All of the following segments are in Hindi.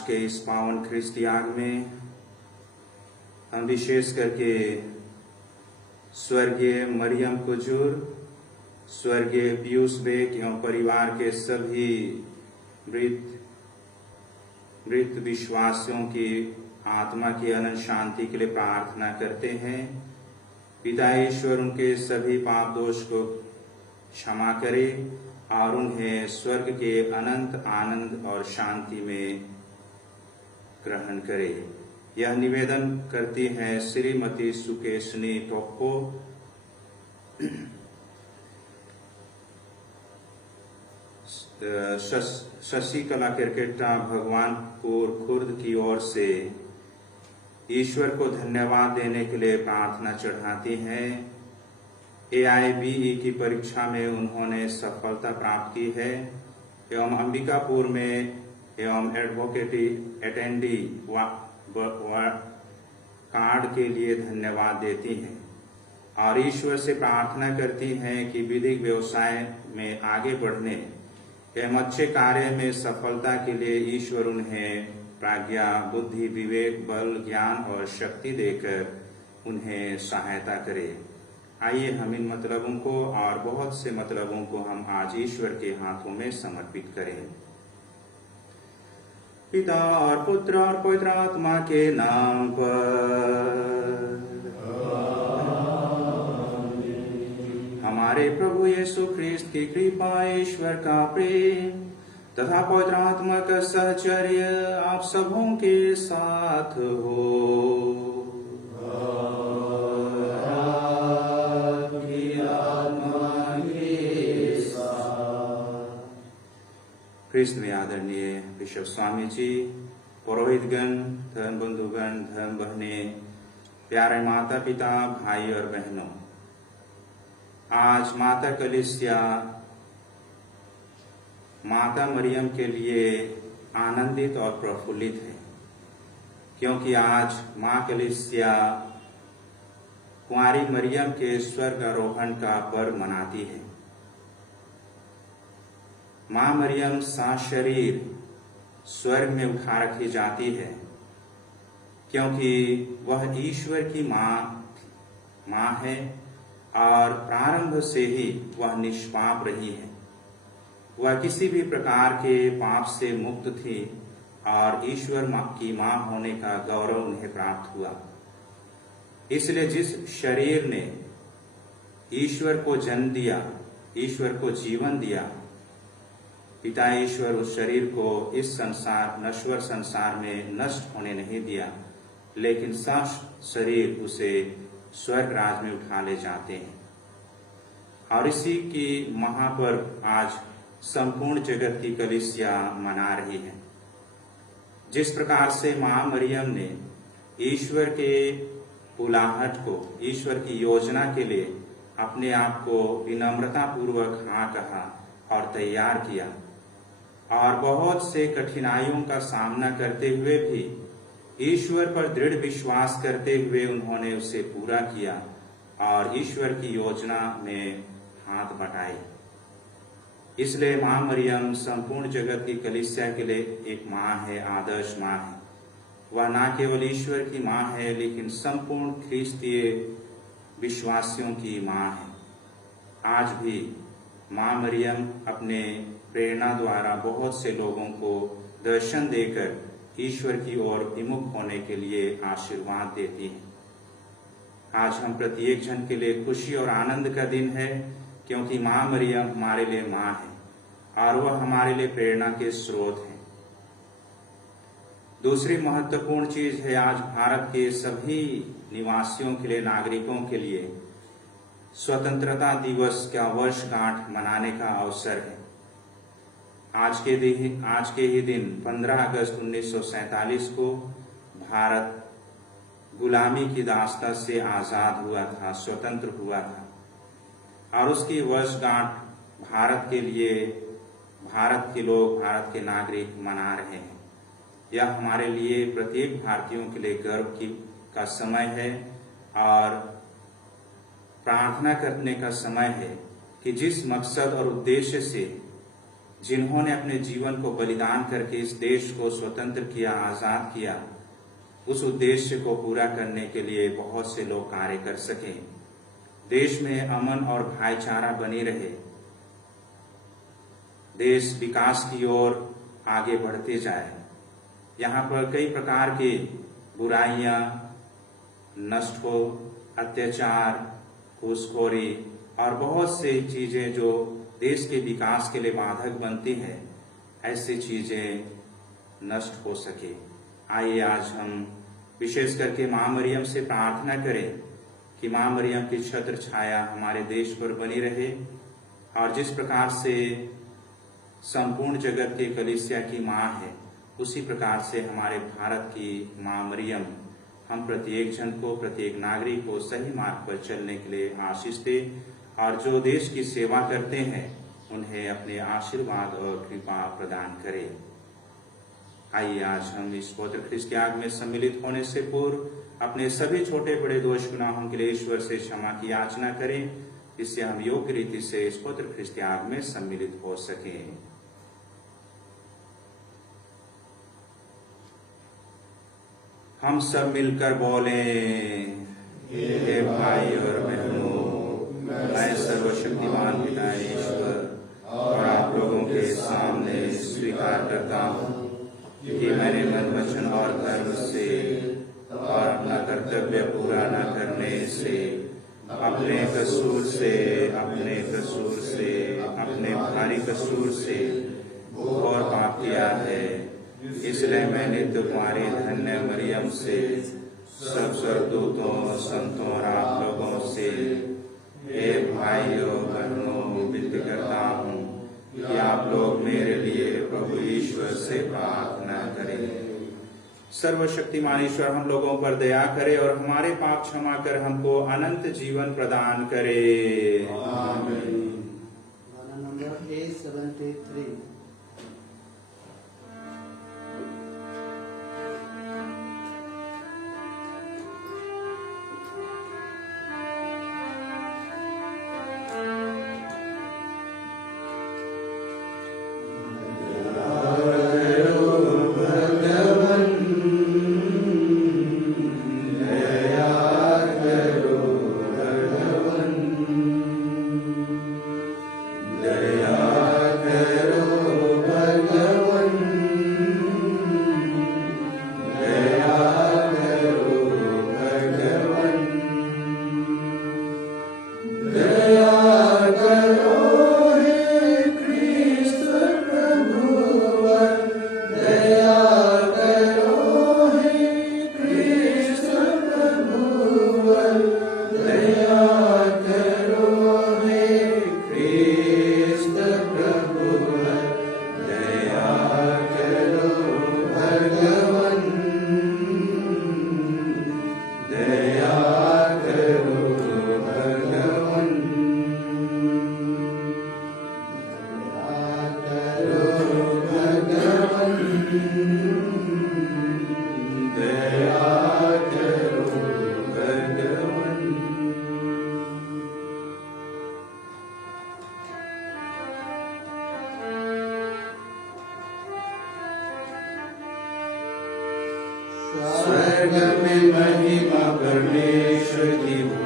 आज के इस पावन ख्रिस्त याग में हम विशेष करके स्वर्गीय मरियम कुजूर, स्वर्गीय पीयूष बेग एवं परिवार के सभी मृत विश्वासियों की आत्मा की अनंत शांति के लिए प्रार्थना करते हैं। पिता ईश्वर उनके सभी पाप दोष को क्षमा करे और उन्हें स्वर्ग के अनंत आनंद और शांति में ग्रहण करे। यह निवेदन करती हैं श्रीमती सुकेशनी टोप्पो, शशिकला क्रिकेटा भगवानपुर खुर्द की ओर से ईश्वर को धन्यवाद देने के लिए प्रार्थना चढ़ाती हैं। AIBE की परीक्षा में उन्होंने सफलता प्राप्त की है एवं अंबिकापुर में एवं एडवोकेटी अटेंडी कार्ड के लिए धन्यवाद देती हैं और ईश्वर से प्रार्थना करती हैं कि विधिक व्यवसाय में आगे बढ़ने एवं अच्छे कार्य में सफलता के लिए ईश्वर उन्हें प्रज्ञा, बुद्धि, विवेक, बल, ज्ञान और शक्ति देकर उन्हें सहायता करे। आइए हम इन मतलबों को और बहुत से मतलबों को हम आज ईश्वर के हाथों में समर्पित करें। पिता और पुत्र और पवित्र आत्मा के नाम पर। हमारे प्रभु यीशु ख्रिस्त की कृपा, ईश्वर का प्रेम तथा पवित्र आत्मा का सहचर्य आप सबों के साथ हो। ख्रिस्त में आदरणीय बिशप स्वामी जी, पुरोहितगण, धर्म बंधुगण, धर्म बहने, प्यारे माता पिता, भाई और बहनों, आज माता कलीसिया माता मरियम के लिए आनंदित और प्रफुल्लित है, क्योंकि आज मां कलीसिया कुंवारी मरियम के स्वर्ग आरोहण का पर्व मनाती है। मां मरियम साशरीर स्वर्ग में उठा रखी जाती है, क्योंकि वह ईश्वर की मां है और प्रारंभ से ही वह निष्पाप रही है। वह किसी भी प्रकार के पाप से मुक्त थी और ईश्वर की मां होने का गौरव उन्हें प्राप्त हुआ। इसलिए जिस शरीर ने ईश्वर को जन्म दिया, ईश्वर को जीवन दिया, पिता ईश्वर उस शरीर को इस नश्वर संसार में नष्ट होने नहीं दिया, लेकिन शरीर उसे स्वर्ग राज में उठा ले जाते हैं। और इसी की महापर्व आज संपूर्ण जगत की कलीसिया मना रही है। जिस प्रकार से मां मरियम ने ईश्वर के बुलाहट को, ईश्वर की योजना के लिए अपने आप को विनम्रता पूर्वक हाँ कहा और तैयार किया और बहुत से कठिनाइयों का सामना करते हुए भी ईश्वर पर दृढ़ विश्वास करते हुए उन्होंने उसे पूरा किया और ईश्वर की योजना में हाथ बटाए। इसलिए मां मरियम संपूर्ण जगत की कलीसिया के लिए एक मां है, आदर्श मां है। वह न केवल ईश्वर की मां है, लेकिन संपूर्ण ख्रिस्तीय विश्वासियों की मां है। आज भी मां मरियम अपने प्रेरणा द्वारा बहुत से लोगों को दर्शन देकर ईश्वर की ओर विमुख होने के लिए आशीर्वाद देती है। आज हम प्रत्येक जन के लिए खुशी और आनंद का दिन है, क्योंकि मां मरियम हमारे लिए मां है और वह हमारे लिए प्रेरणा के स्रोत है। दूसरी महत्वपूर्ण चीज है, आज भारत के सभी निवासियों के लिए, नागरिकों के लिए स्वतंत्रता दिवस का वर्षगांठ मनाने का अवसर है। आज के ही दिन 15 अगस्त 1947 को भारत गुलामी की दास्ता से आजाद हुआ था, स्वतंत्र हुआ था और उसकी वर्षगांठ भारत के लिए, भारत के लोग, भारत के नागरिक मना रहे हैं। यह हमारे लिए, प्रत्येक भारतीयों के लिए गर्व का समय है और प्रार्थना करने का समय है कि जिस मकसद और उद्देश्य से जिन्होंने अपने जीवन को बलिदान करके इस देश को स्वतंत्र किया, आजाद किया, उस उद्देश्य को पूरा करने के लिए बहुत से लोग कार्य कर सके। देश में अमन और भाईचारा बनी रहे, देश विकास की ओर आगे बढ़ते जाए। यहाँ पर कई प्रकार के बुराइयां नष्ट हो, अत्याचार, घूसखोरी और बहुत सी चीजें जो देश के विकास के लिए बाधक बनती हैं, ऐसी चीजें नष्ट हो सके। आइए आज हम विशेष करके माँ मरियम से प्रार्थना करें कि माँ मरियम की छत्र छाया हमारे देश पर बनी रहे, और जिस प्रकार से संपूर्ण जगत के कलीसिया की माँ है, उसी प्रकार से हमारे भारत की माँ मरियम हम प्रत्येक जन को, प्रत्येक नागरिक को सही मार्ग पर चलने के लिए आशीष दे, और जो देश की सेवा करते हैं उन्हें अपने आशीर्वाद और कृपा प्रदान करे। आइए आज हम इस पवित्र ख्रिस्त याग में सम्मिलित होने से पूर्व अपने सभी छोटे बड़े दोष गुनाहों के लिए ईश्वर से क्षमा की याचना करें, जिससे हम योग्य रीति से इस पवित्र ख्रिस्त याग में सम्मिलित हो सकें। हम सब मिलकर बोलें, हे भाई और बहनों, मैं सर्वशक्तिमान पिता ईश्वर और आप लोगों के सामने स्वीकार करता हूँ कि मैंने मन, वचन और कर्म से और अपना कर्तव्य पूरा न करने से, अपने कसूर से, अपने भारी कसूर से और पाप किया है। इसलिए मैंने तुम्हारी धन्य मरियम से, सब स्वर्गदूतों, संतों और आप लोगों से, हे भाइयों बहनों, विनती करता हूँ कि आप लोग मेरे लिए प्रभु ईश्वर से प्रार्थना करें। सर्वशक्तिमान ईश्वर हम लोगों पर दया करे और हमारे पाप क्षमा कर हमको अनंत जीवन प्रदान करे। आमीन। गाना नंबर 873। स्वर्ग में महिमा परमेश्वर की हो,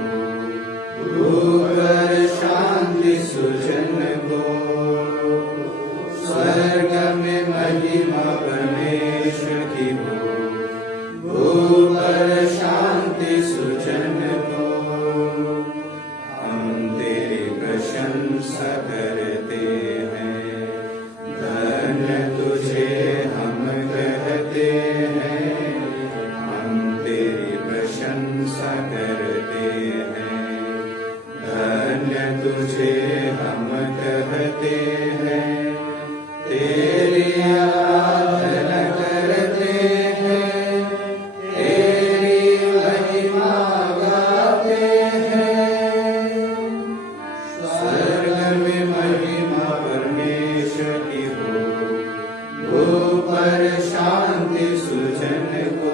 भूपर शांति सुजन को। स्वर्ग में महिमा परमेश्वर की हो, भूपर शांति सुजन को। हम तेरी प्रशंसा करते हैं, धन्य तुझे हम कहते हैं। प्रशंसा करते हैं, धन्य तुझे हम कहते हैं। तेरी आराधना करते हैं, तेरी महिमा गाते हैं। स्वर्ग में महिमा परमेश्वर की हो, भूपर शांति सुजन को।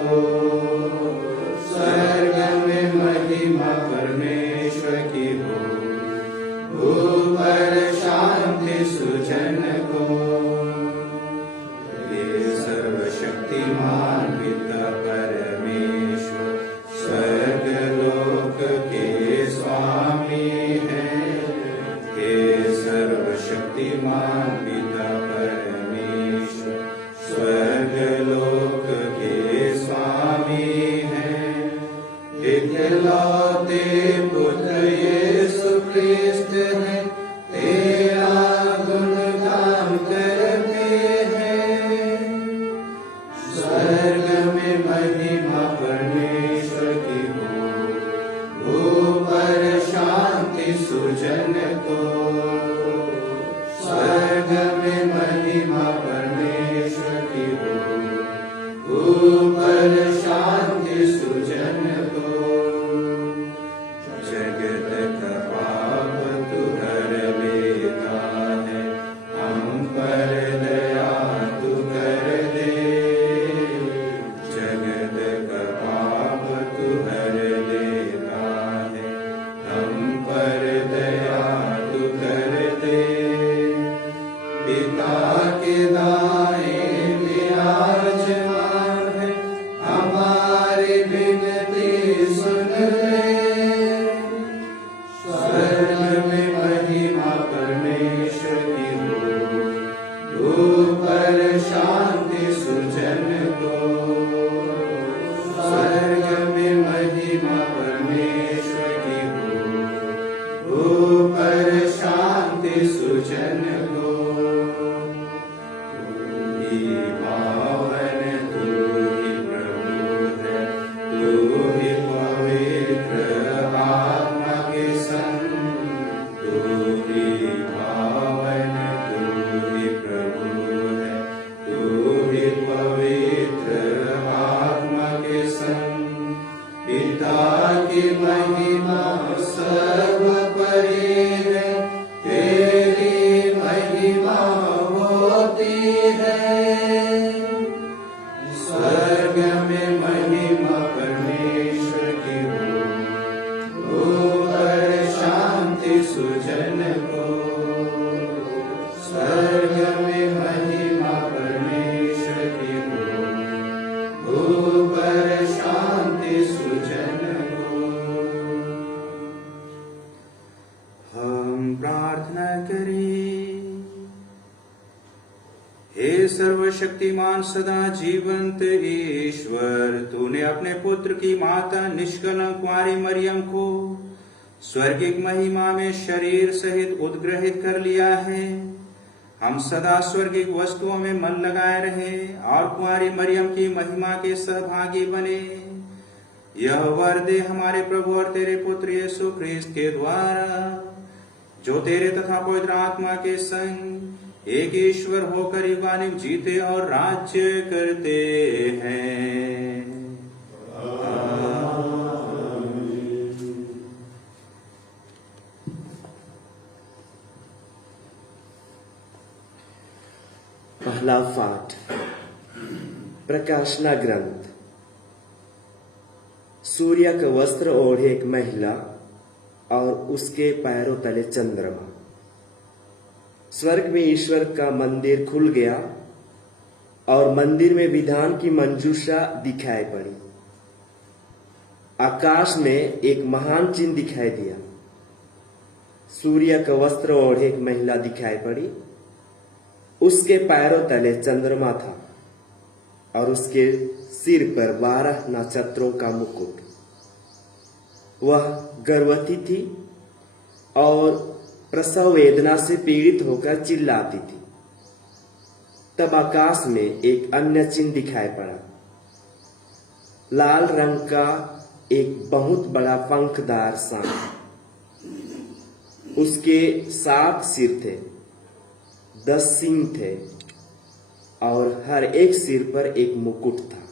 स्वर्ग में महिमा परमेश्वर की हो, भूपर शांति सुजन को। बुद्धिमान पिता परमेश्वर स्वर्ग लोक के स्वामी हैं। इकलौते पुत्र यीशु क्रिस्त हैं, तेरा गुणगान करते हैं। स्वर्ग में महिमा परमेश्वर की हो, ऊपर शांति सुजन को। स्वर्ग में महिमा परमेश्वर की हो, ऊपर शांति सुजन को। जगत का पाप तू हर लेता है, हम पर दया तू कर दे। जगत का पाप तू हर लेता है, हम पर दया तू कर दे। पिता के दाएं विराजमान है, हमारी विनती सुन ले। स्वर्ग में महिमा परमेश्वर की हो, ऊपर शांति सुजन को। स्वर्ग में महिमा परमेश्वर की हो, ऊपर शांति सुजन को। तू ही पावन, तू ही प्रभु है, तू ही पवित्र आत्मा के संग। तू ही पावन, तू ही प्रभु है, तू ही पवित्र आत्मा के संग। पिता की महिमा सर्व परि है, तेरी महिमा होती है। स्वर्ग में महिमा परमेश्वर की हो, ऊपर शांति सुजन को। स्वर्ग में महिमा परमेश्वर की हो, ऊपर शांति सुजन को। हम प्रार्थना करें। हे सर्वशक्तिमान सदा जीवंत ईश्वर, तूने अपने पुत्र की माता निष्कलंक कुंवारी मरियम को स्वर्गिक महिमा में शरीर सहित उद्ग्रहित कर लिया है। हम सदा स्वर्गिक वस्तुओं में मन लगाए रहे और कुंवारी मरियम की महिमा के सहभागी बने। यह वर दे हमारे प्रभु और तेरे पुत्र यीशु ख्रिस्त के द्वारा, जो तेरे तथा पवित्र आत्मा के संग एक ईश्वर होकर युगानुग जीते और राज्य करते हैं। पहला पाठ प्रकाशना ग्रंथ। सूर्य का वस्त्र ओढ़े एक महिला और उसके पैरों तले चंद्रमा। स्वर्ग में ईश्वर का मंदिर खुल गया और मंदिर में विधान की मंजूषा दिखाई पड़ी। आकाश में एक महान चिन्ह दिखाई दिया। सूर्य का वस्त्र ओढ़े एक महिला दिखाई पड़ी, उसके पैरों तले चंद्रमा था और उसके सिर पर 12 नक्षत्रों का मुकुट। वह गर्भवती थी और प्रसव वेदना से पीड़ित होकर चिल्लाती थी। तब आकाश में एक अन्य चिन्ह दिखाई पड़ा। लाल रंग का एक बहुत बड़ा पंखदार सांप। उसके 7 सिर थे, 10 सींग थे और हर एक सिर पर एक मुकुट था।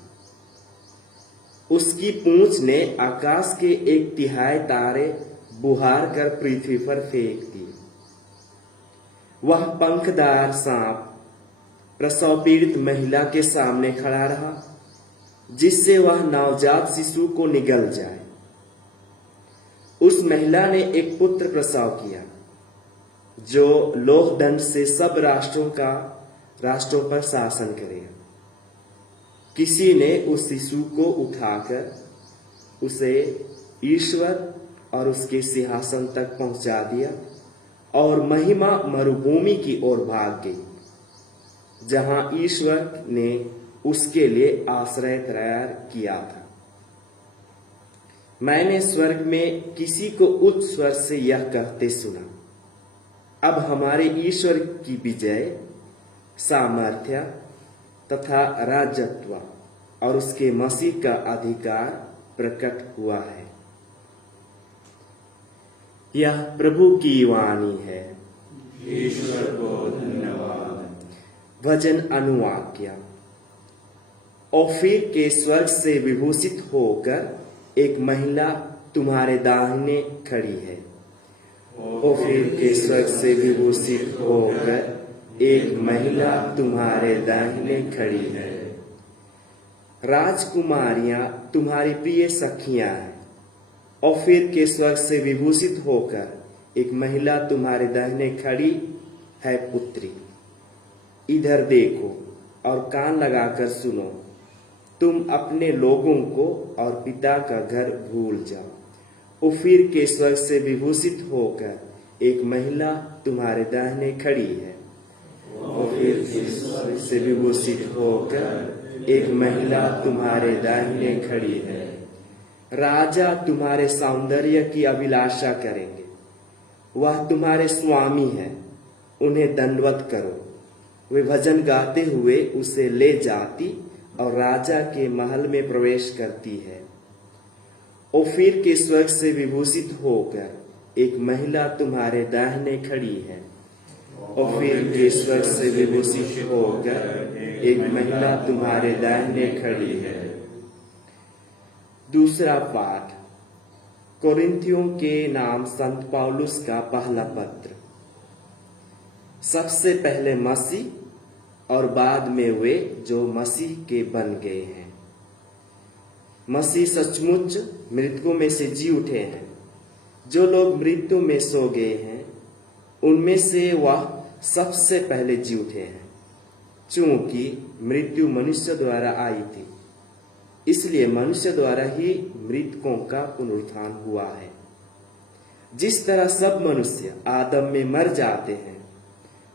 उसकी पूंछ ने आकाश के 1/3 तारे बुहार कर पृथ्वी पर फेंक दिए। वह पंखदार सांप प्रसव पीड़ित महिला के सामने खड़ा रहा, जिससे वह नवजात शिशु को निगल जाए। उस महिला ने एक पुत्र प्रसव किया, जो लोह दंड से सब राष्ट्रों पर शासन करेगा। किसी ने उस शिशु को उठाकर उसे ईश्वर और उसके सिंहासन तक पहुंचा दिया और महिमा मरुभूमि की ओर भाग गई, जहां ईश्वर ने उसके लिए आश्रय तैयार किया था। मैंने स्वर्ग में किसी को उच्च स्वर से यह कहते सुना, अब हमारे ईश्वर की विजय, सामर्थ्य तथा राजत्व और उसके मसीह का अधिकार प्रकट हुआ है। यह प्रभु की वाणी है। ईश्वर को धन्यवाद। भजन अनुवाक्य। ओफीर के स्वर्ग से विभूषित होकर एक महिला तुम्हारे दाहिने खड़ी है। ओफीर के स्वर्ग से विभूषित होकर एक महिला तुम्हारे दाहिने खड़ी है। राजकुमारियां तुम्हारी प्रिय सखियां हैं। ओफीर के स्वर्ग से विभूषित होकर एक महिला तुम्हारे दाहिने खड़ी है। पुत्री, इधर देखो और कान लगाकर सुनो, तुम अपने लोगों को और पिता का घर भूल जाओ। ओफीर के स्वर्ग से विभूषित होकर एक महिला तुम्हारे दाहिने खड़ी है। ओफीर के स्वर्ग से विभूषित होकर एक महिला तुम्हारे दाहिने खड़ी है। राजा तुम्हारे सौंदर्य की अभिलाषा करेंगे, वह तुम्हारे स्वामी है, उन्हें दंडवत करो। वे भजन गाते हुए उसे ले जाती और राजा के महल में प्रवेश करती है। ओफीर के स्वर्ग से विभूषित होकर एक महिला तुम्हारे दाहिने खड़ी है। ओफीर के स्वर्ग से विभूषित होकर एक महिला तुम्हारे दाहिने खड़ी है। दूसरा पाठ कोरिन्थियों के नाम संत पौलुस का पहला पत्र। सबसे पहले मसीह और बाद में वे जो मसीह के बन गए हैं। मसीह सचमुच मृतकों में से जी उठे हैं। जो लोग मृत्यु में सो गए हैं, उनमें से वह सबसे पहले जी उठे हैं। चूंकि मृत्यु मनुष्य द्वारा आई थी, इसलिए मनुष्य द्वारा ही मृतकों का पुनरुत्थान हुआ है। जिस तरह सब मनुष्य आदम में मर जाते हैं,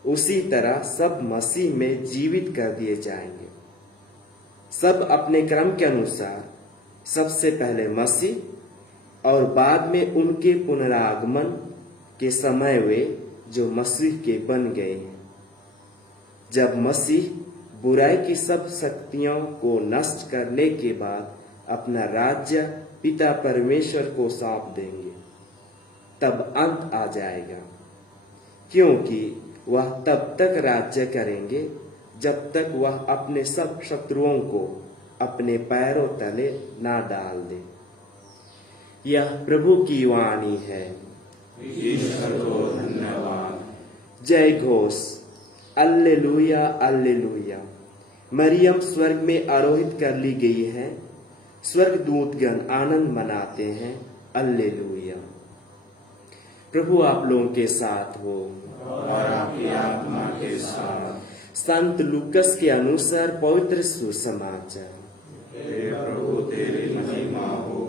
उसी तरह सब मसीह में जीवित कर दिए जाएंगे। सब अपने क्रम के अनुसार, सबसे पहले मसीह और बाद में उनके पुनरागमन के समय वे जो मसीह के बन गए हैं। जब मसीह बुराई की सब शक्तियों को नष्ट करने के बाद अपना राज्य पिता परमेश्वर को सौंप देंगे, तब अंत आ जाएगा, क्योंकि वह तब तक राज्य करेंगे जब तक वह अपने सब शत्रुओं को अपने पैरों तले ना डाल दे। यह प्रभु की वाणी है। ईश्वर को धन्यवाद। जय घोष, अल्लेलुया अल्लेलुया। मरियम स्वर्ग में आरोहित कर ली गई है। स्वर्गदूतगण आनंद मनाते हैं। अल्लेलुया। प्रभु आप लोगों के साथ हो और आपकी आत्मा के साथ। संत लूकस के अनुसार पवित्र सुसमाचार। हे प्रभु तेरी महिमा हो।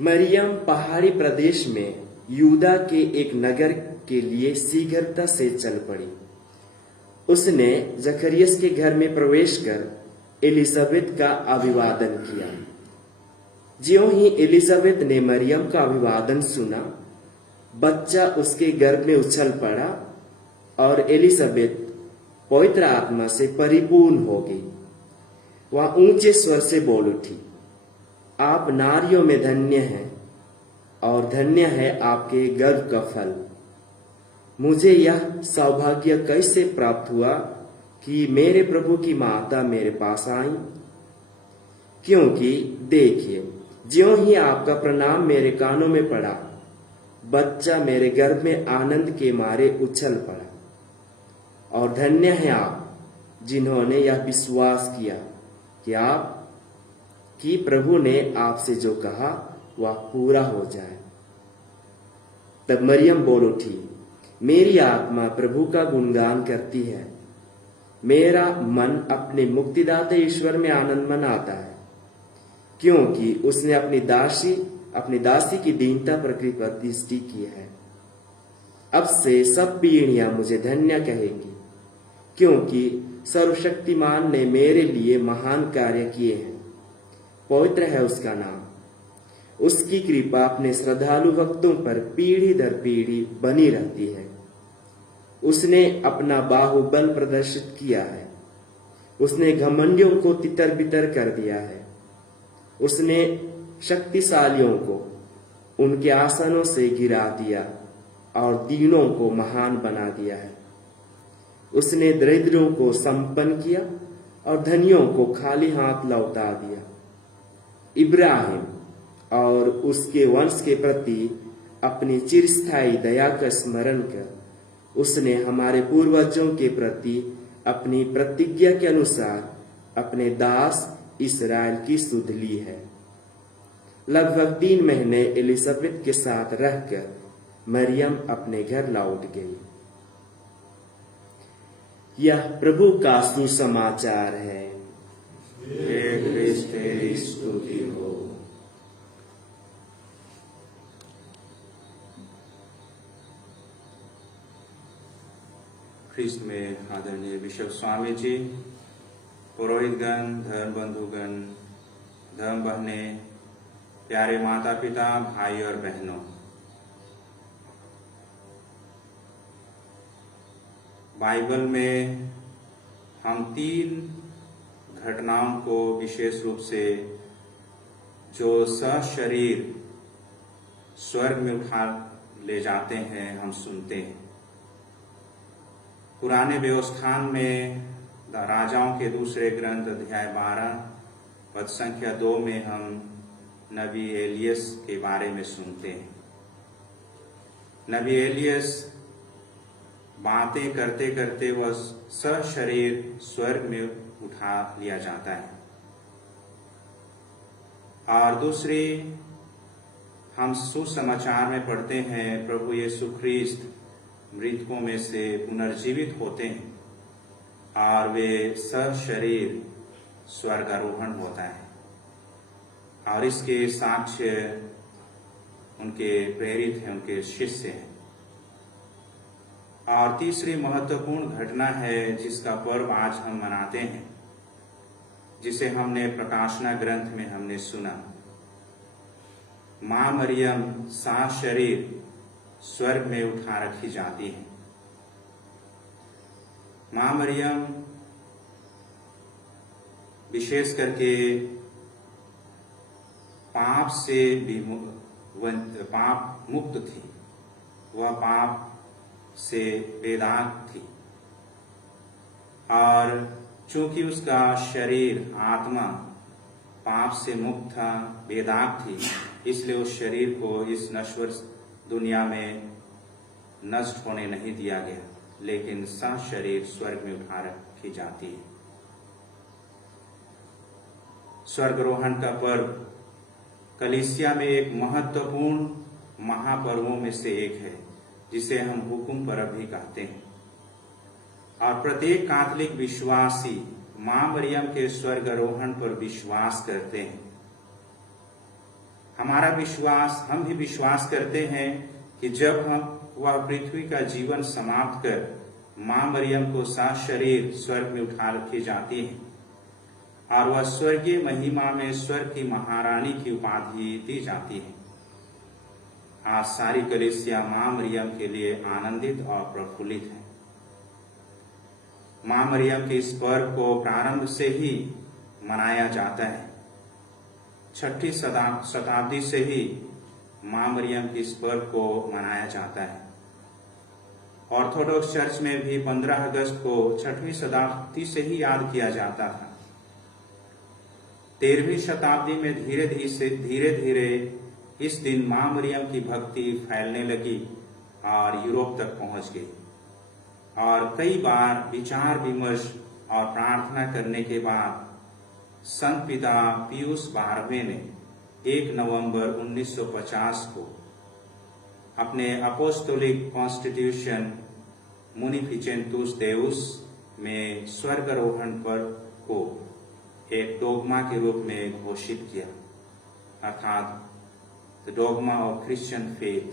मरियम पहाड़ी प्रदेश में यूदा के एक नगर के लिए शीघ्रता से चल पड़ी। उसने जकरियस के घर में प्रवेश कर एलिजाबेथ का अभिवादन किया। ज्यों ही एलिजाबेथ ने मरियम का अभिवादन सुना, बच्चा उसके गर्भ में उछल पड़ा और एलिजाबेथ पवित्र आत्मा से परिपूर्ण हो गई। वह ऊंचे स्वर से बोल उठी, आप नारियों में धन्य हैं और धन्य है आपके गर्भ का फल। मुझे यह सौभाग्य कैसे प्राप्त हुआ कि मेरे प्रभु की माता मेरे पास आई? क्योंकि देखिए, ज्यों ही आपका प्रणाम मेरे कानों में पड़ा, बच्चा मेरे गर्भ में आनंद के मारे उछल पड़ा। और धन्य है आप जिन्होंने यह विश्वास किया कि प्रभु ने आपसे जो कहा वह पूरा हो जाए। तब मरियम बोल उठी, मेरी आत्मा प्रभु का गुणगान करती है। मेरा मन अपने मुक्तिदाता ईश्वर में आनंद मनाता है, क्योंकि उसने अपनी दासी की दीनता पर कृपा दृष्टि की है। अब से सब पीढ़ियां मुझे धन्य कहेगी, क्योंकि सर्वशक्तिमान ने मेरे लिए महान कार्य किए हैं। पवित्र है उसका नाम। उसकी कृपा अपने श्रद्धालु भक्तों पर पीढ़ी दर पीढ़ी बनी रहती है। उसने अपना बाहुबल प्रदर्शित किया है। उसने घमंडियों को तितर बितर कर दिया है। उसने शक्तिशालियों को उनके आसनों से गिरा दिया और दीनों को महान बना दिया है। उसने दरिद्रों को संपन्न किया और धनियों को खाली हाथ लौटा दिया। इब्राहिम और उसके वंश के प्रति अपनी चिरस्थायी दया का स्मरण कर उसने हमारे पूर्वजों के प्रति अपनी प्रतिज्ञा के अनुसार अपने दास इस्राएल की सुध ली है। लगभग 3 महीने एलिजाबेथ के साथ रहकर मरियम अपने घर लौट गई। यह प्रभु का सुसमाचार है। हे क्रिस्त तेरी स्तुति हो। ख्रिस्त में आदरणीय बिशप स्वामी जी, पुरोहितगण, धर्म बंधुगण, धर्म बहने, प्यारे माता पिता, भाई और बहनों, बाइबल में हम 3 घटनाओं को विशेष रूप से जो सशरीर स्वर्ग में उठा ले जाते हैं हम सुनते हैं। पुराने व्यवस्थान में राजाओं के दूसरे ग्रंथ अध्याय 12 पद संख्या 2 में हम नबी एलियस के बारे में सुनते हैं। नबी एलियस बातें करते करते वह सशरीर स्वर्ग में उठा लिया जाता है। और दूसरी हम सुसमाचार में पढ़ते हैं प्रभु यीशु ख्रिस्त मृतकों में से पुनर्जीवित होते हैं और वे सशरीर स्वर्गारोहण होता है और इसके साक्ष्य उनके प्रेरित हैं, उनके शिष्य हैं। और तीसरी महत्वपूर्ण घटना है जिसका पर्व आज हम मनाते हैं, जिसे हमने प्रकाशना ग्रंथ में हमने सुना। मां मरियम सशरीर स्वर्ग में उठा रखी जाती है। मां मरियम विशेष करके पाप से पाप मुक्त थी। वह पाप से बेदाग थी और चूंकि उसका शरीर आत्मा पाप से मुक्त था, बेदाग थी, इसलिए उस शरीर को इस नश्वर दुनिया में नष्ट होने नहीं दिया गया, लेकिन सशरीर स्वर्ग में उठा रखी जाती है। स्वर्गारोहण का पर्व कलीसिया में एक महत्वपूर्ण महापर्वों में से एक है, जिसे हम हुकुम पर्व भी कहते हैं। और प्रत्येक कैथोलिक विश्वासी मां मरियम के स्वर्गारोहण पर विश्वास करते हैं। हमारा विश्वास, हम भी विश्वास करते हैं कि जब वह पृथ्वी का जीवन समाप्त कर मां मरियम को सशरीर स्वर्ग में उठा रखी जाती है और वह स्वर्गीय महिमा में स्वर्ग की महारानी की उपाधि दी जाती है। आज सारी कलीसिया मां मरियम के लिए आनंदित और प्रफुल्लित है। मां मरियम के इस पर्व को प्रारंभ से ही मनाया जाता है। 6ठी शताब्दी से ही मां मरियम के इस पर्व को मनाया जाता है। ऑर्थोडॉक्स चर्च में भी 15 अगस्त को 6वीं शताब्दी से ही याद किया जाता था। 13वीं शताब्दी में धीरे धीरे इस दिन मां मरियम की भक्ति फैलने लगी और यूरोप तक पहुंच गई। और कई बार विचार विमर्श और प्रार्थना करने के बाद संत पिता पियूस 12वें ने 1 नवंबर 1950 को अपने अपोस्टोलिक कॉन्स्टिट्यूशन मुनिफिसेंटुस देउस में स्वर्गारोहण पर्व को एक डोगमा के रूप में घोषित किया, अर्थात the dogma of Christian faith,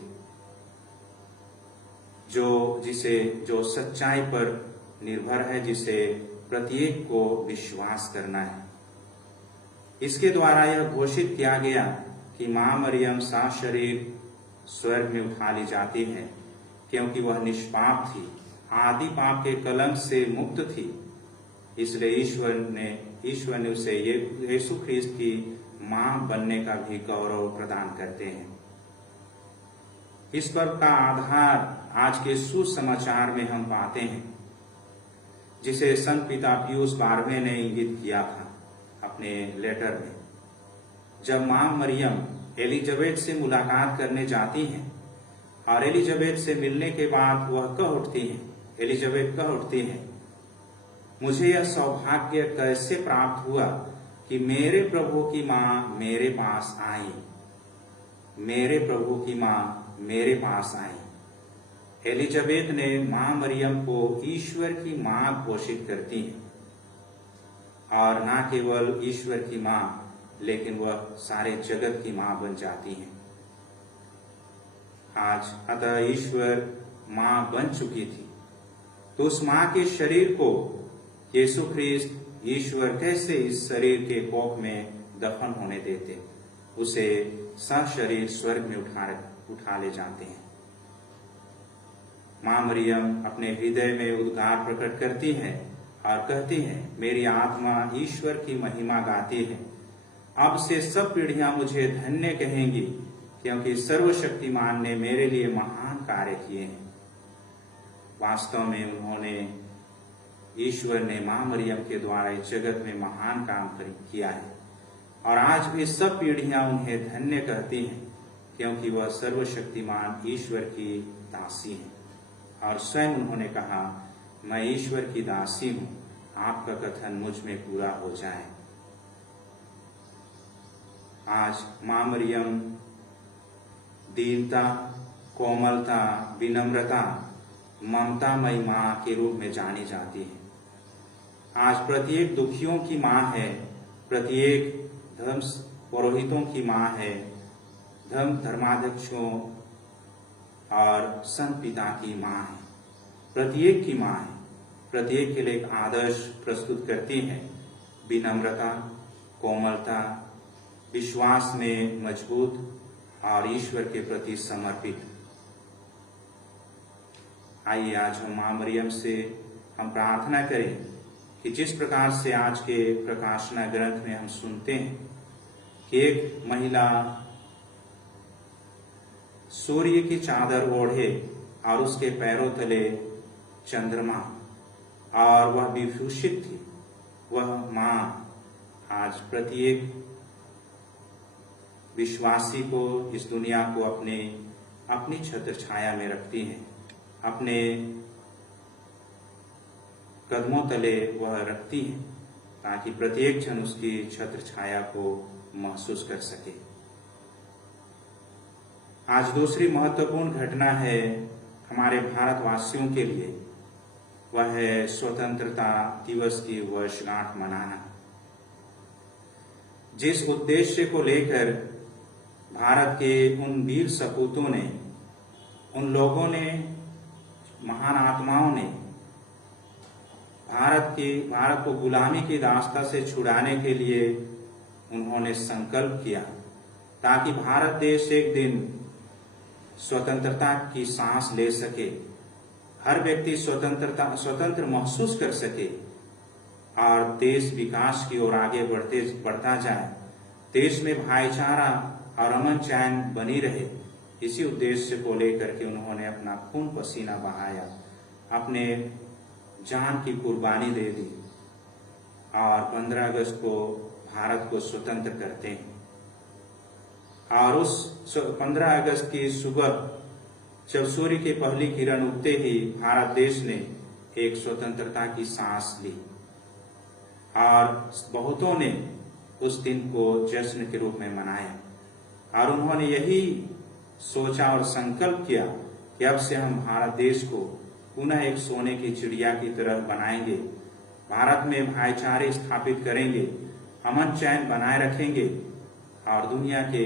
जो सच्चाई पर निर्भर है, जिसे प्रत्येक को विश्वास करना है। इसके द्वारा यह घोषित किया गया कि मां मरियम साशरीर स्वर्ग में उठा ली जाती है, क्योंकि वह निष्पाप थी, आदि पाप के कलंक से मुक्त थी। इसलिए ईश्वर ने उसे यीशु ख्रिस्त की मां बनने का भी गौरव प्रदान करते हैं। इस पर्व का आधार आज के सुसमाचार में हम पाते हैं, जिसे संत पिता पियूस 12वें ने इंगित किया था अपने लेटर में। जब मां मरियम एलिजाबेथ से मुलाकात करने जाती हैं और एलिजाबेथ से मिलने के बाद वह एलिजाबेथ कह उठती हैं, मुझे यह सौभाग्य कैसे प्राप्त हुआ कि मेरे प्रभु की मां मेरे पास आई, मेरे प्रभु की मां मेरे पास आई। एलिजाबेथ ने मां मरियम को ईश्वर की मां घोषित करती है, और न केवल ईश्वर की मां, लेकिन वह सारे जगत की मां बन जाती है। आज अतः ईश्वर मां बन चुकी थी, तो उस मां के शरीर को यीशु ख्रिस्त ईश्वर कैसे इस शरीर के कोख में दफन होने देते, उसे सशरीर स्वर्ग में उठा ले जाते हैं। मां मरियम अपने हृदय में उद्गार प्रकट करती है और कहती है, मेरी आत्मा ईश्वर की महिमा गाती है, अब से सब पीढ़ियां मुझे धन्य कहेंगी, क्योंकि सर्वशक्तिमान ने मेरे लिए महान कार्य किए हैं। वास्तव में ईश्वर ने मां मरियम के द्वारा इस जगत में महान काम किया है, और आज भी सब पीढ़ियां उन्हें धन्य कहती हैं, क्योंकि वह सर्वशक्तिमान ईश्वर की दासी है। और स्वयं उन्होंने कहा, मैं ईश्वर की दासी हूं, आपका कथन मुझ में पूरा हो जाए। आज मां मरियम दीनता, कोमलता, विनम्रता, ममतामयी मां के रूप में जानी जाती है। आज प्रत्येक दुखियों की मां है, प्रत्येक धर्म पुरोहितों की मां है, धर्माध्यक्षों और संत पिता की मां है, प्रत्येक की मां है। प्रत्येक के लिए एक आदर्श प्रस्तुत करती है, विनम्रता, कोमलता, विश्वास में मजबूत और ईश्वर के प्रति समर्पित। आइए आज हम मां मरियम से हम प्रार्थना करें कि जिस प्रकार से आज के प्रकाशना ग्रंथ में हम सुनते हैं कि एक महिला सूर्य की चादर ओढ़े और उसके पैरों तले चंद्रमा, और वह विभूषित थी, वह मां आज प्रत्येक विश्वासी को, इस दुनिया को अपनी छत्र छाया में रखती है, अपने कदमों तले वह रखती है, ताकि प्रत्येक जन उसकी छत्र छाया को महसूस कर सके। आज दूसरी महत्वपूर्ण घटना है हमारे भारतवासियों के लिए, वह है स्वतंत्रता दिवस की वर्षगांठ मनाना। जिस उद्देश्य को लेकर भारत के उन वीर सपूतों ने, उन लोगों ने, महान आत्माओं ने भारत को गुलामी की दास्ता से छुड़ाने के लिए उन्होंने संकल्प किया, ताकि भारत देश एक दिन स्वतंत्रता की सांस ले सके, हर व्यक्ति स्वतंत्र महसूस कर सके और देश विकास की ओर आगे बढ़ता जाए, देश में भाईचारा और अमन चैन बनी रहे। इसी उद्देश्य को लेकर के उन्होंने अपना खून पसीना बहाया, अपने जान की कुर्बानी दे दी, और 15 अगस्त को भारत को स्वतंत्र करते हैं। और उस 15 अगस्त की सुबह जब सूर्य की पहली किरण उगते ही भारत देश ने एक स्वतंत्रता की सांस ली, और बहुतों ने उस दिन को जश्न के रूप में मनाया, और उन्होंने यही सोचा और संकल्प किया कि अब से हम भारत देश को पुनः एक सोने की चिड़िया की तरह बनाएंगे, भारत में भाईचारे स्थापित करेंगे, अमन चैन बनाए रखेंगे, और दुनिया के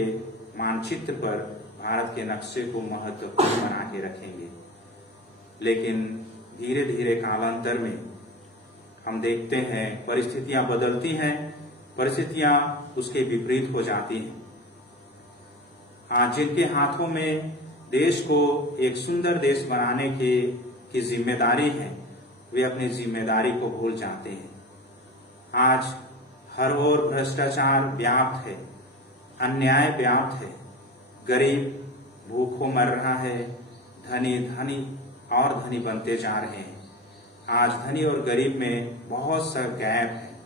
मानचित्र पर भारत के नक्शे को महत्वपूर्ण बना के रखेंगे। लेकिन धीरे धीरे कालांतर में हम देखते हैं परिस्थितियां बदलती हैं, परिस्थितियां उसके विपरीत हो जाती हैं। आज जिनके हाथों में देश को एक सुंदर देश बनाने की जिम्मेदारी है, वे अपनी जिम्मेदारी को भूल जाते हैं। आज हर ओर भ्रष्टाचार व्याप्त है, अन्याय व्याप्त है, गरीब भूखों मर रहा है, धनी धनी और धनी बनते जा रहे हैं। आज धनी और गरीब में बहुत सा गैप है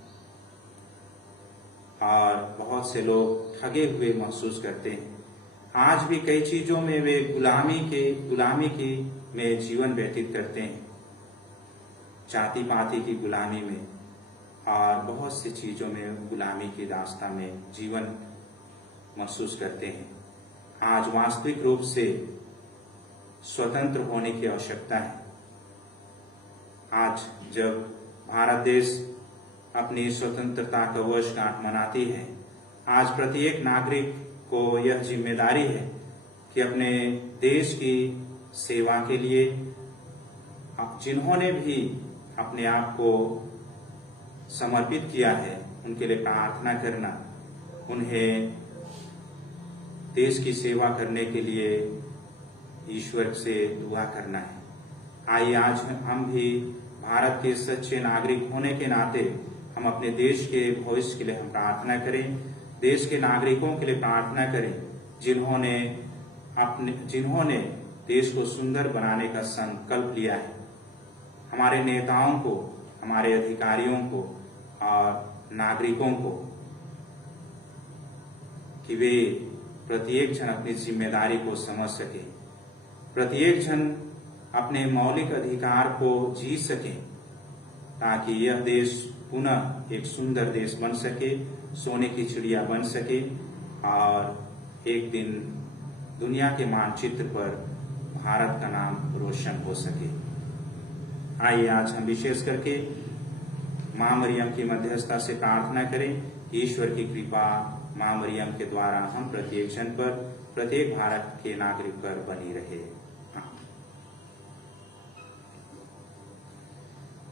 और बहुत से लोग ठगे हुए महसूस करते हैं। आज भी कई चीजों में वे गुलामी की में जीवन व्यतीत करते हैं, जाति पाति की गुलामी में और बहुत सी चीजों में गुलामी की रास्ता में जीवन महसूस करते हैं। आज वास्तविक रूप से स्वतंत्र होने की आवश्यकता है। आज जब भारत देश अपनी स्वतंत्रता का वर्षगांठ मनाती है, आज प्रत्येक नागरिक को यह जिम्मेदारी है कि अपने देश की सेवा के लिए जिन्होंने भी अपने आप को समर्पित किया है, उनके लिए प्रार्थना करना, उन्हें देश की सेवा करने के लिए ईश्वर से दुआ करना है। आइए आज हम भी भारत के सच्चे नागरिक होने के नाते हम अपने देश के भविष्य के लिए हम प्रार्थना करें, देश के नागरिकों के लिए प्रार्थना करें जिन्होंने देश को सुंदर बनाने का संकल्प लिया है। हमारे नेताओं को, हमारे अधिकारियों को और नागरिकों को कि वे प्रत्येक जन अपनी जिम्मेदारी को समझ सके, प्रत्येक जन अपने मौलिक अधिकार को जी सके, ताकि यह देश पुनः एक सुंदर देश बन सके, सोने की चिड़िया बन सके और एक दिन दुनिया के मानचित्र पर भारत का नाम रोशन हो सके। आइए आज हम विशेष करके मां मरियम की मध्यस्थता से प्रार्थना करें कि ईश्वर की कृपा मां मरियम के द्वारा हम प्रत्येक जन पर, प्रत्येक भारत के नागरिक पर बनी रहे।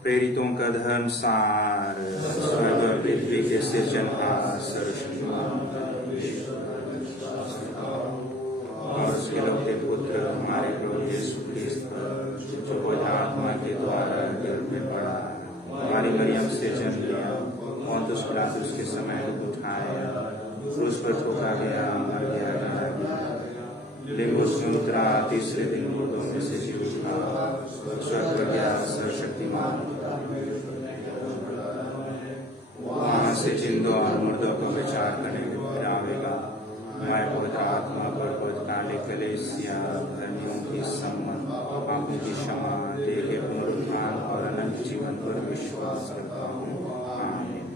प्रेरितों का धर्म सार, स्वर्ग और पृथ्वी के सृजनहार और उसके लौटे पुत्र हमारे प्रभु यीशु क्रिस्त जो पवित्र आत्मा के द्वारा गर्भ में पड़ा, हमारी मरियम से जन्म लिया, पौंतुस पिलातुस के समय उठाया, क्रूस पर ठोका गया, मर गया, लिंगों से उतरा, तीसरे दिन मुर्दों में से जी उठा, स्वर्ग पर गया, सर्वशक्तिमान वहां से जिंदों और मुर्दों को विचार करने के फिर आवेगा। हमारे पवित्र आत्मा पर पवित्रकालिक कलेसिया धर्मियों की सम्मत पापों की क्षमा, देह के पुनरुत्थान और अनंत जीवन पर विश्वास करता हूँ। आमीन।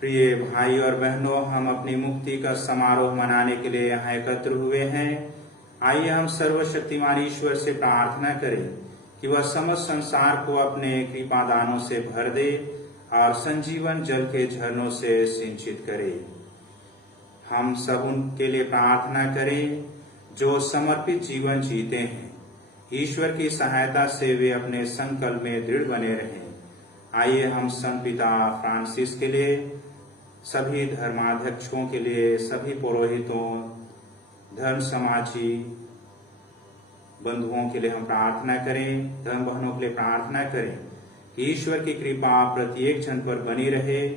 प्रिय भाई और बहनों, हम अपनी मुक्ति का समारोह मनाने के लिए यहाँ एकत्र हुए हैं। आइए हम सर्वशक्तिमान ईश्वर से प्रार्थना करें कि वह समस्त संसार को अपने कृपा दानों से भर दे और संजीवन जल के झरनों से सिंचित करे। हम सब उनके लिए प्रार्थना करें जो समर्पित जीवन जीते हैं। ईश्वर की सहायता से वे अपने संकल्प में दृढ़ बने रहें। आइए हम संत पिता फ्रांसिस के लिए, सभी धर्माध्यक्षों के लिए, सभी पुरोहितों, धर्म समाजी बंधुओं के लिए हम प्रार्थना करें, धर्म बहनों के लिए प्रार्थना करें कि ईश्वर की कृपा प्रत्येक जन पर बनी रहे,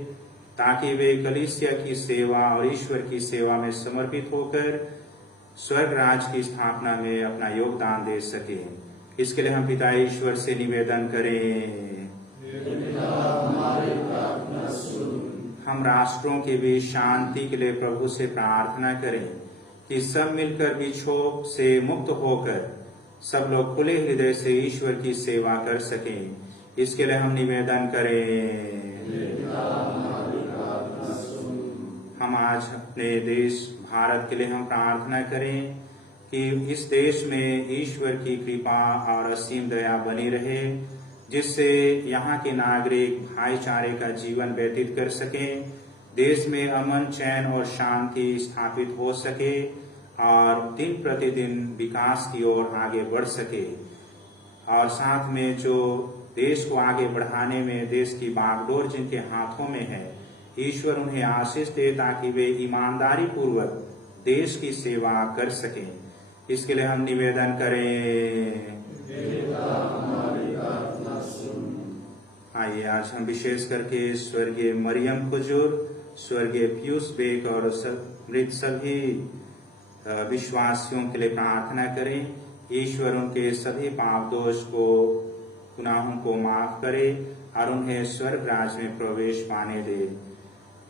ताकि वे कलीसिया की सेवा और ईश्वर की सेवा में समर्पित होकर स्वर्ग राज की स्थापना में अपना योगदान दे सके। इसके लिए हम पिता ईश्वर से निवेदन करें। हम राष्ट्रों के बीच शांति के लिए प्रभु से प्रार्थना करें कि सब मिलकर विक्षोभ से मुक्त होकर सब लोग खुले हृदय से ईश्वर की सेवा कर सकें। इसके लिए हम निवेदन करें। हम आज अपने देश भारत के लिए हम प्रार्थना करें कि इस देश में ईश्वर की कृपा और असीम दया बनी रहे, जिससे यहाँ के नागरिक भाईचारे का जीवन व्यतीत कर सकें, देश में अमन, चैन और शांति स्थापित हो सके और दिन प्रतिदिन विकास की ओर आगे बढ़ सके। और साथ में जो देश को आगे बढ़ाने में देश की बागडोर जिनके हाथों में है, ईश्वर उन्हें आशीष दे ताकि वे ईमानदारी पूर्वक देश की सेवा कर सकें। इसके लिए हम निवेदन करें। आइए आज हम विशेष करके स्वर्गीय मरियम खुजूर, स्वर्गीय पीयूष बेग और मृत सभी विश्वासियों के लिए प्रार्थना करें। ईश्वर उनके सभी पाप दोष को, गुनाहों को माफ करे और उन्हें स्वर्ग राज में प्रवेश पाने दे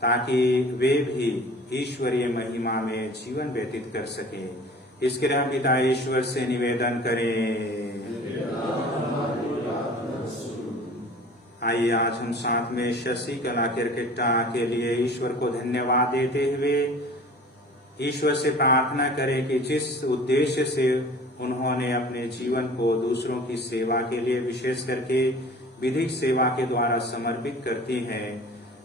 ताकि वे भी ईश्वरीय महिमा में जीवन व्यतीत कर सके। इसके लिए हम पिता ईश्वर से निवेदन करें। आइए आज हम साथ में शशि कला किरकिट्टा के लिए ईश्वर को धन्यवाद देते हुए ईश्वर से प्रार्थना करें कि जिस उद्देश्य से उन्होंने अपने जीवन को दूसरों की सेवा के लिए विशेष करके विधिक सेवा के द्वारा समर्पित करती हैं,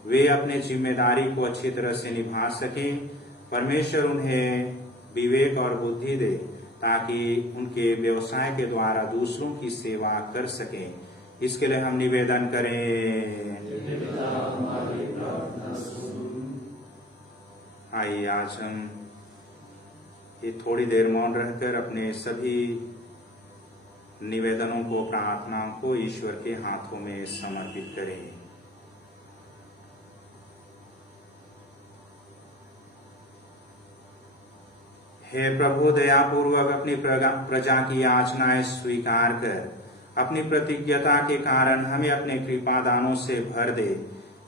वे अपने जिम्मेदारी को अच्छी तरह से निभा सकें। परमेश्वर उन्हें विवेक और बुद्धि दे ताकि उनके व्यवसाय के द्वारा दूसरों की सेवा कर सकें। इसके लिए हम निवेदन करें। आइए आज हम ये थोड़ी देर मौन रहकर अपने सभी निवेदनों को, प्रार्थनाओं को ईश्वर के हाथों में समर्पित करें। हे प्रभु, दयापूर्वक अपनी प्रजा की याचनाएं स्वीकार कर अपनी प्रतिज्ञता के कारण हमें अपने कृपा दानों से भर दे।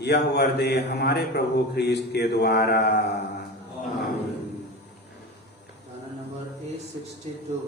यह वर दे हमारे प्रभु ख्रीस्त के द्वारा। आमीन। गाना नंबर 862।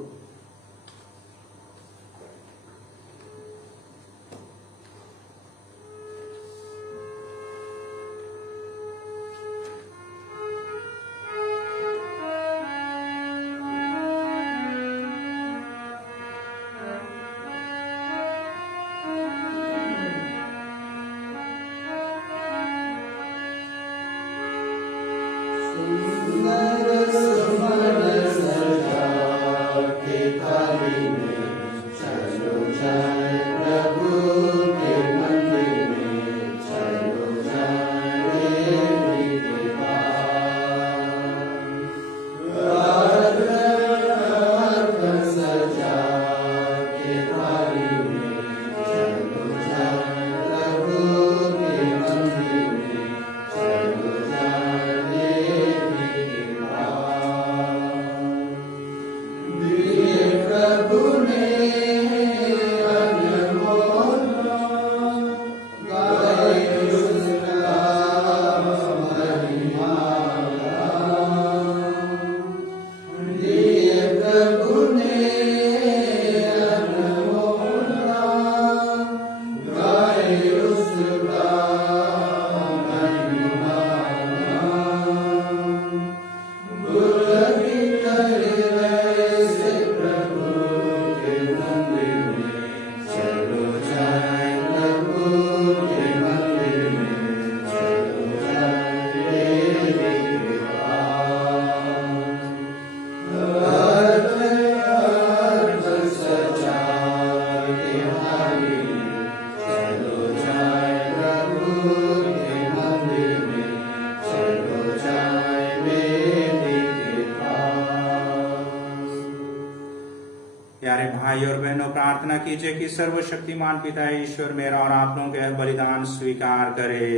प्यारे भाई और बहनों, प्रार्थना कीजिए कि सर्वशक्तिमान पिता ईश्वर मेरा और आप लोगों का बलिदान स्वीकार करे।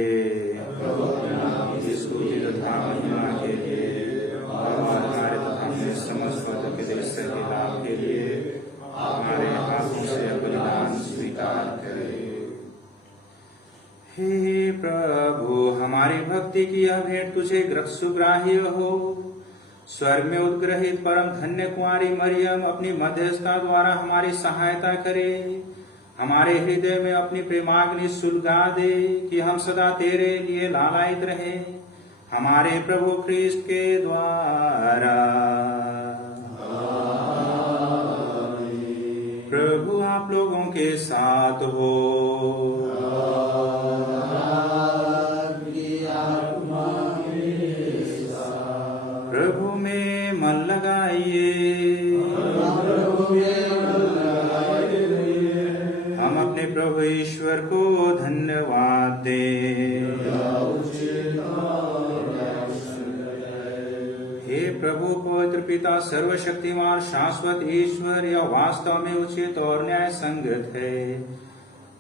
इसको तथा महिमा के लिए और कार्य तथा अपने समस्त पद के देश के लाभ के लिए हमारे हाथों से बलिदान स्वीकार करे। हे प्रभु, हमारी भक्ति की यह भेंट तुझे सुग्राह्य हो। स्वर्ग में उद्ग्रहित परम धन्य कुंवारी मरियम अपनी मध्यस्थता द्वारा हमारी सहायता करे। हमारे हृदय में अपनी प्रेमाग्नि सुलगा दे कि हम सदा तेरे लिए लालायित रहे। हमारे प्रभु ख्रीस्त के द्वारा। प्रभु आप लोगों के साथ हो। प्रभु में मन लगाइए। प्रभु ईश्वर को धन्यवाद दे। हे प्रभु पवित्र पिता सर्वशक्तिमान शाश्वत ईश्वर, यह वास्तव में उचित और न्याय संगत है।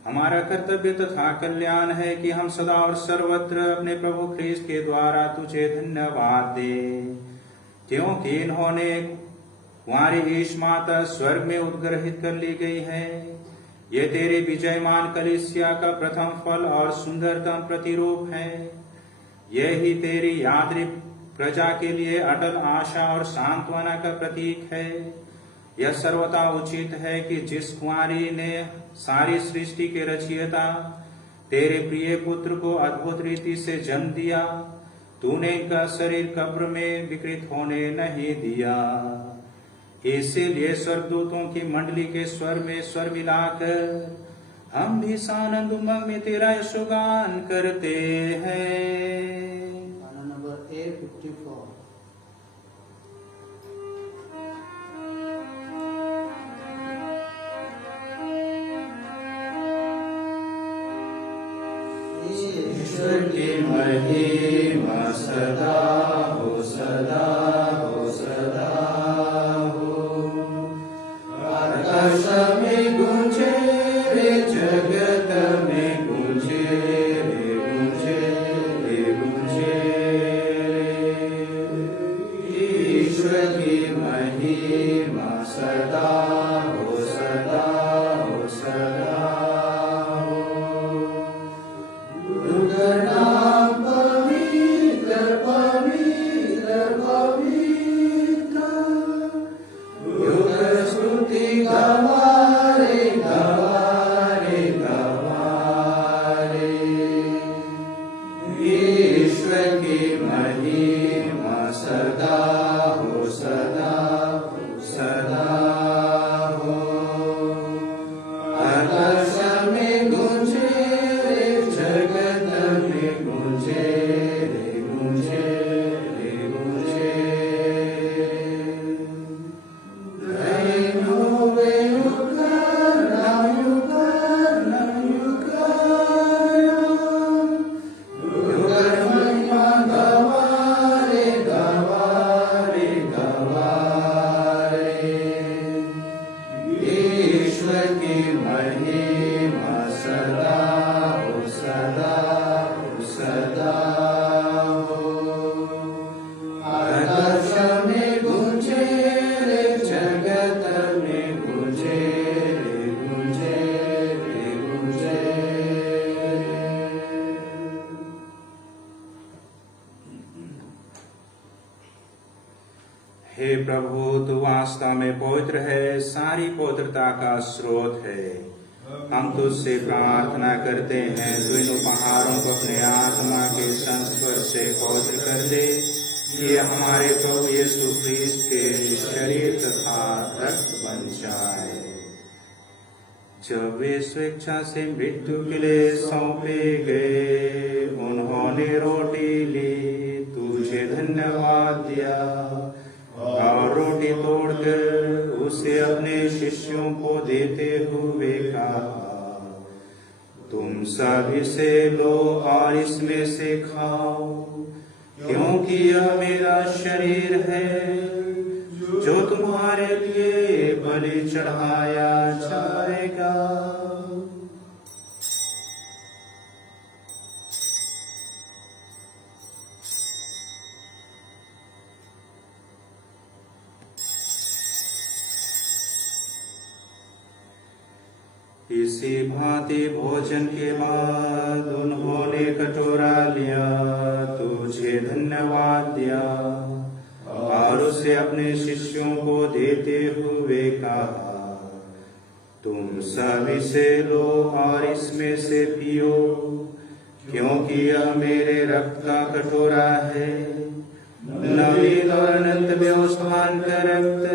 हमारा कर्तव्य तथा कल्याण है कि हम सदा और सर्वत्र अपने प्रभु ख्रीस्त के द्वारा तुझे धन्यवाद दे, क्योंकि इन्होंने कुंवारी ईश माता स्वर्ग में उद्ग्रहित कर ली गई है। ये तेरे विजयमान कलीसिया का प्रथम फल और सुंदरतम प्रतिरूप है। यही तेरी यात्री प्रजा के लिए अटल आशा और सांत्वना का प्रतीक है। यह सर्वथा उचित है कि जिस कुंवारी ने सारी सृष्टि के रचयिता तेरे प्रिय पुत्र को अद्भुत रीति से जन्म दिया, तूने इनका शरीर कब्र में विकृत होने नहीं दिया। इसीलिए स्वर्गदूतों की मंडली के स्वर में स्वर मिलाकर हम भी सानंद उमंग में तेरा यशोगान करते हैं। गाना नंबर A54। ईश्वर की महिमा सदा हो, सदा हो, सदा हो। आकाश में गूंजे रे, जगत में गूंजे रे, गूंजे रे, गूंजे रे। ईश्वर की महिमा सदा हो, सदा हो, सदा हो। नाम पवित्र पवित्र पवित्र, युग स्तुति गवारे गवारे गवारे। ईश्वर की महिमा सदा हो, सदा हो, सदा हो। आकाश में गूंजे रे, जगत में गूंजे रे, गूंजे रे, गूंजे रे। नोवे उकार युगर महिमा गवारे गवारे गवारे। ईश्वर की महिमा सदा हो, सदा हो, सदा हो। आकाश में गूंजे रे, जगत में गूंजे रे, गूंजे रे, गूंजे रे। हे प्रभु, तू वास्तव में पवित्र है, सारी पवित्रता का स्रोत है। हम तुझसे प्रार्थना करते हैं, तू इन उपहारों को अपने आत्मा के संस्पर्श से पवित्र कर दे, कि हमारे प्रभु यीशु ख्रीस्त के शरीर तथा रक्त बन जाए। जब वे स्वेच्छा से मृत्यु के लिए सौंपे गए, उन्होंने रोटी ली, तुझे धन्यवाद दिया और रोटी तोड़कर उसे अपने शिष्यों को देते हुए कहा, तुम सब इसे लो और इसमें से खाओ, क्योंकि यह मेरा शरीर है जो तुम्हारे लिए बलि चढ़ाया जाएगा। इसी भांति भोजन के बाद उन्होंने कटोरा लिया, तुझे धन्यवाद दिया और उसे अपने शिष्यों को देते हुए कहा, तुम सब इसे लो और इसमें से पियो, क्योंकि यह मेरे रक्त का कटोरा है, नवीन और अनंत व्यवस्थान का रक्त,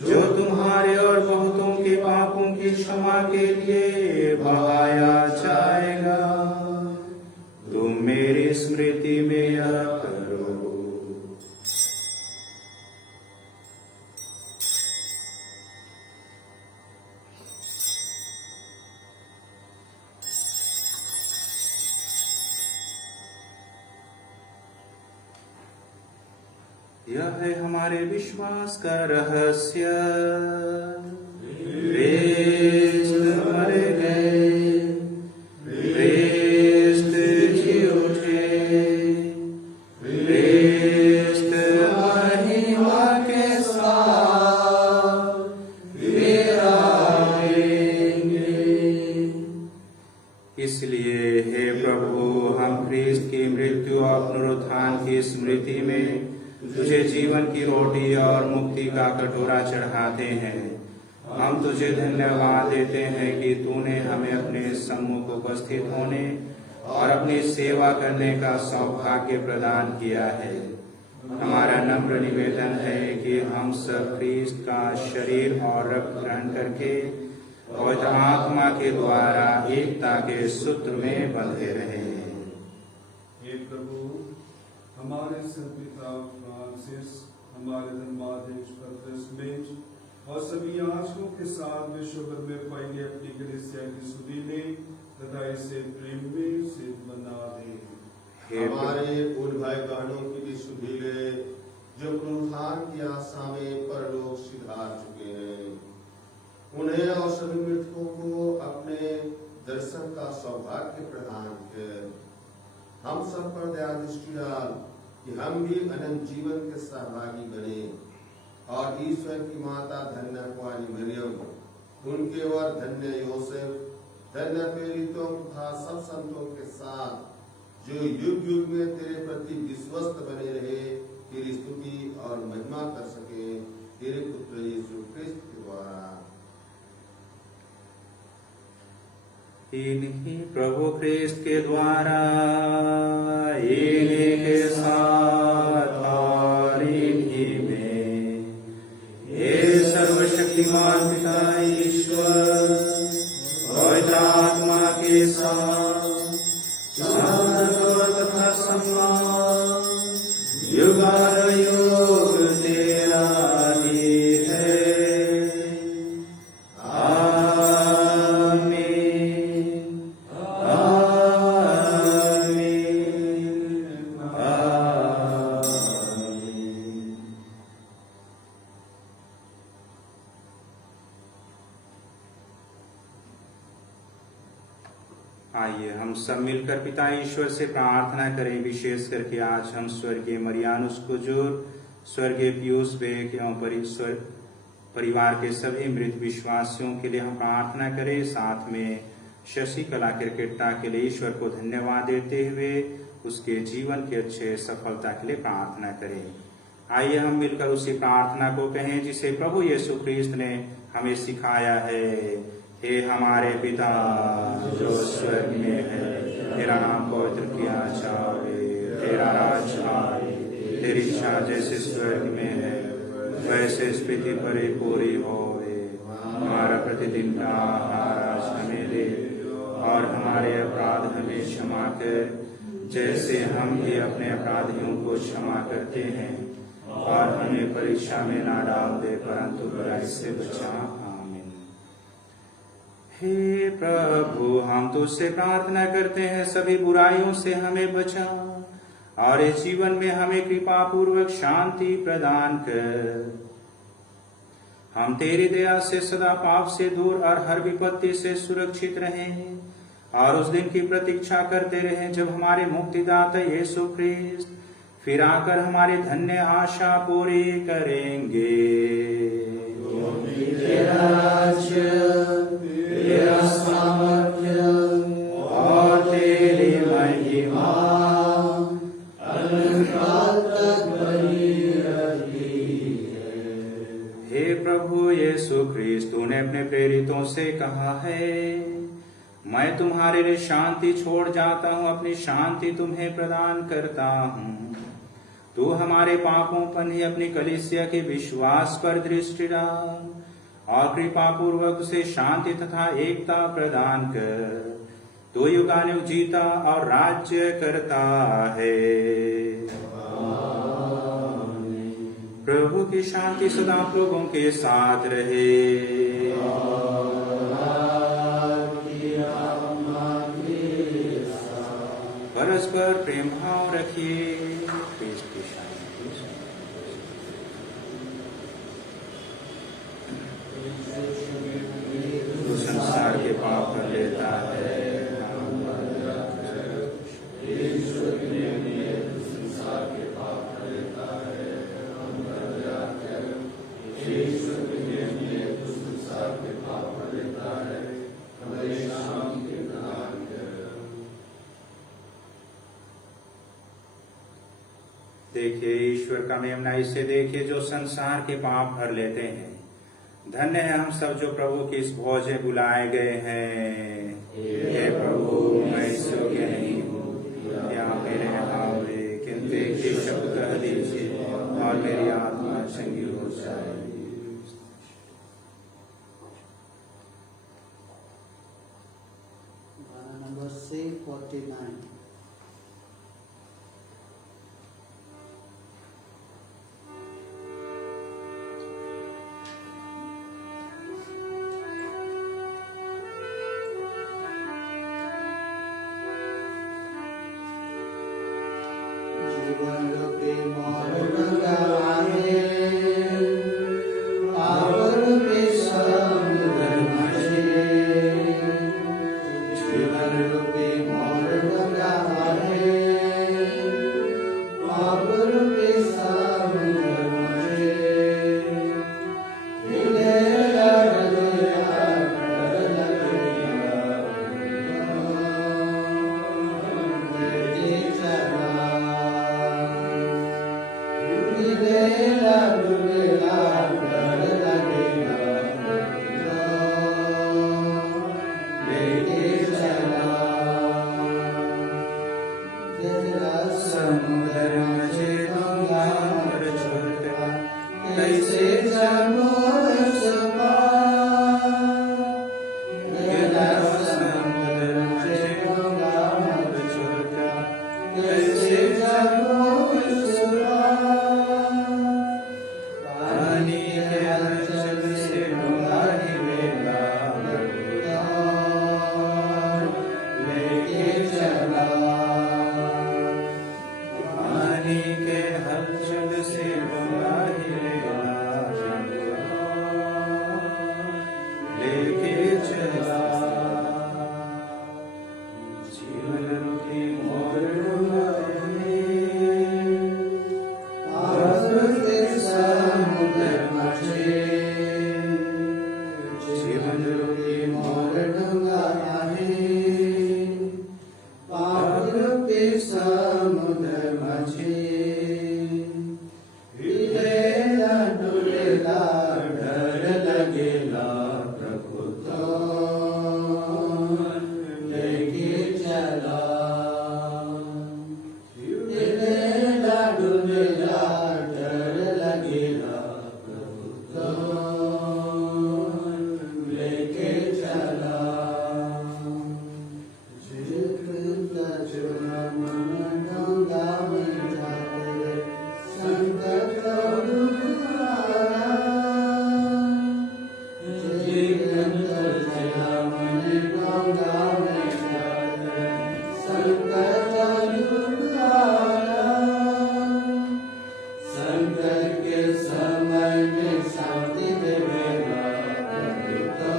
जो तुम्हारे और बहुतों के पापों की क्षमा के लिए बहाया जाएगा। तुम मेरी स्मृति में यह करो। यह है हमारे विश्वास का रहस्य। क्रिस्त मर गए, क्रिस्त जी उठे, क्रिस्त महिमा के साथ फिर आएंगे। इसलिए हे प्रभु, हम क्रिस्त की मृत्यु और पुनरुत्थान की स्मृति में तुझे जीवन की रोटी और मुक्ति का कटोरा चढ़ाते हैं। हम तुझे धन्यवाद देते हैं कि तूने हमें अपने सम्मुख उपस्थित होने और अपनी सेवा करने का सौभाग्य प्रदान किया है। हमारा नम्र निवेदन है कि हम सब क्रिस्त का शरीर और रक्त ग्रहण करके पवित्र आत्मा के द्वारा एकता के सूत्र में बंधे रहे। हे प्रभु, हमारे संपिता फ्रांसिस, हमारे धर्माध्यक्ष पत्रस और सभी याजकों के साथ विश्व भर में फैली अपनी कलीसिया की सुधीले तथा इसे प्रेम में सिद्ध बना दे। हमारे उन भाई बहनों की भी सुधीले जो पुनरुत्थान की आशा में परलोक सिधार चुके हैं, उन्हें और सभी मृतकों को अपने दर्शन का सौभाग्य प्रदान कर हम सब पर दया दृष्टि डाल कि हम भी अनंत जीवन के सहभागी बने और ईश्वर की माता धन्य कुंवारी मरियम, उनके वर धन्य योसेफ, धन्य प्रेरितों तथा सब संतों के साथ जो युग युग में तेरे प्रति विश्वस्त बने रहे, तेरी स्तुति और महिमा कर सके, तेरे पुत्र यीशु क्रिस्त के द्वारा। इन्हीं प्रभु क्रिस्त के द्वारा, इन्हीं के साथ और इन्हीं में ये सर्वशक्तिमान पिता ईश्वर पवित्र आत्मा के साथ तथा सम्मान युगानुयुग तेरा ही है। आमीन, आमीन, आमीन। आइए हम सब मिलकर पिता ईश्वर से प्रार्थना करें। विशेष करके आज हम स्वर्गीय मरियानुस कुजूर, स्वर्गीय पीयूष बेग एवं परिवार के सभी मृत विश्वासियों के लिए हम प्रार्थना करें। साथ में शशिकला क्रिकेटा के लिए ईश्वर को धन्यवाद देते हुए उसके जीवन की अच्छे सफलता के लिए प्रार्थना करें। आइए हम मिलकर उसी प्रार्थना को कहें जिसे प्रभु यीशु ख्रिस्त ने हमें सिखाया है। हे हमारे पिता जो स्वर्ग में है, तेरा नाम पवित्र किया जाए, तेरा राज्य आए, तेरी इच्छा जैसे स्वर्ग में है वैसे इस पृथ्वी पर पूरी होए। हमारा प्रतिदिन का आहार आज हमें दे और हमारे अपराध हमें क्षमा कर जैसे हम भी अपने अपराधियों को क्षमा करते हैं, और हमें परीक्षा में ना डाल दे परंतु बुराई से बचा। आमीन। हे प्रभु, हम तुझसे प्रार्थना करते हैं सभी बुराइयों से हमें बचा और इस जीवन में हमें कृपा पूर्वक शांति प्रदान कर। हम तेरी दया से सदा पाप से दूर और हर विपत्ति से सुरक्षित रहें और उस दिन की प्रतीक्षा करते रहें जब हमारे मुक्तिदाता यीशु ख्रिस्त फिर आकर हमारी धन्य आशा पूरी करेंगे। तेरा राज्य, तेरा सामर्थ्य और तेरी महिमा अनंतकाल तक बनी रहती है। हे प्रभु यीशु ख्रिस्त, तूने अपने प्रेरितों से कहा है, मैं तुम्हारे लिए शांति छोड़ जाता हूँ, अपनी शांति तुम्हें प्रदान करता हूँ। तू हमारे पापों पर ही अपनी कलीसिया के विश्वास पर दृष्टि डाल और कृपा पूर्वक उसे शांति तथा एकता प्रदान कर। तू युगानुयुग जीता और राज्य करता है। प्रभु की शांति सदा आप लोगों के साथ रहे। परस्पर प्रेम भाव रखिए। देखिए ईश्वर का मेमना, इसे देखिए जो संसार के पाप भर लेते हैं। धन्य है हम सब जो प्रभु की इस भोज में बुलाए गए हैं। हे प्रभु, मैं इस योग्य नहीं हूँ या मेरे आवे, किंतु एक ही शब्द कह दीजिए और मेरी आत्मा चंगी हो जाएगी। गाना नंबर 649। जीवन रूपी मोर लगाए, पावन रूपी समुद्र मझे। जीवन रूपी मोर लगाए, पावन रूपी समुद्र मझे। हिले लड़लिया कर लगलिया, देखी चला। समुद्र मझे डूंगा और छोटा, कैसे जामोस पार, गेला समुद्र मझे डूंगा और छोटा, कैसे जामोस पार। पानी के अंचल से डूंगा हिलेगा, लेके चला। पानी के हलचल से डूंगा हिलेगा, लेके चला। जीवन रूपी मोर डूंगाए, पावन के समुद्र मझे। जीवन रूपी मोर डूंगा है, पावन के समुद्र मझे। हिलेला डुलेला डर लगेला, प्रभु तो लेके चला। हिलेला डुलेला डर लगेला, प्रभु तो लेके चला। जिक्र चुना मन डोंगा में जाते, संकट दुखारा। जिक्र चुना मन डोंगा में जाते, संकट दुखारा। संकट के समय में शांति देवेगा, प्रभु तो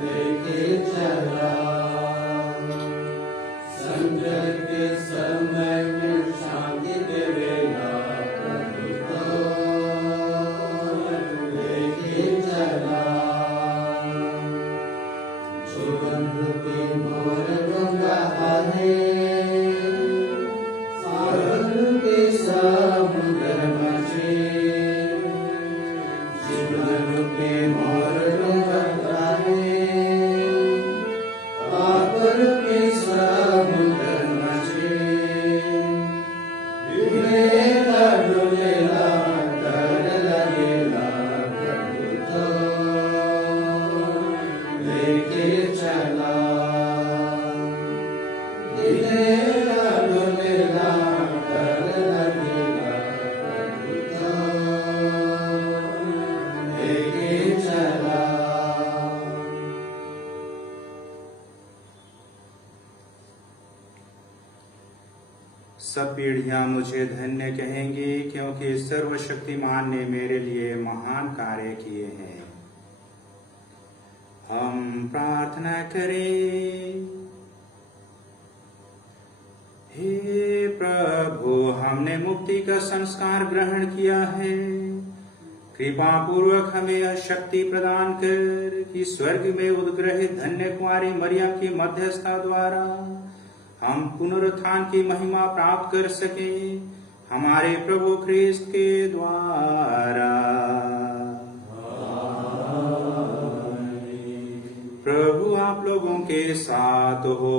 लेके चला। संकट के समय में शांति देवेगा, प्रभु तो लेके चला। जीवन रूपी मोर डूंगा है, पावन के समुद्र मझे। जीवन रूपी मोर डूंगा है, पावन के समुद्र मझे। हिलेला डुलेला डर लगेला, प्रभु तो लेके चला। हिलेला डुलेला डर लगेला, प्रभु तो लेके चला। सब पीढ़ियां मुझे धन्य कहेंगी, क्योंकि सर्वशक्तिमान ने मेरे लिए महान कार्य किए हैं। हम प्रार्थना करें। हे प्रभु, हमने मुक्ति का संस्कार ग्रहण किया है। कृपा पूर्वक हमें यह शक्ति प्रदान कर कि स्वर्ग में उद्ग्रहित धन्य कुमारी मरियम की मध्यस्थता द्वारा हम पुनरुत्थान की महिमा प्राप्त कर सके, हमारे प्रभु ख्रिस्त के द्वारा। प्रभु आप लोगों के साथ हो।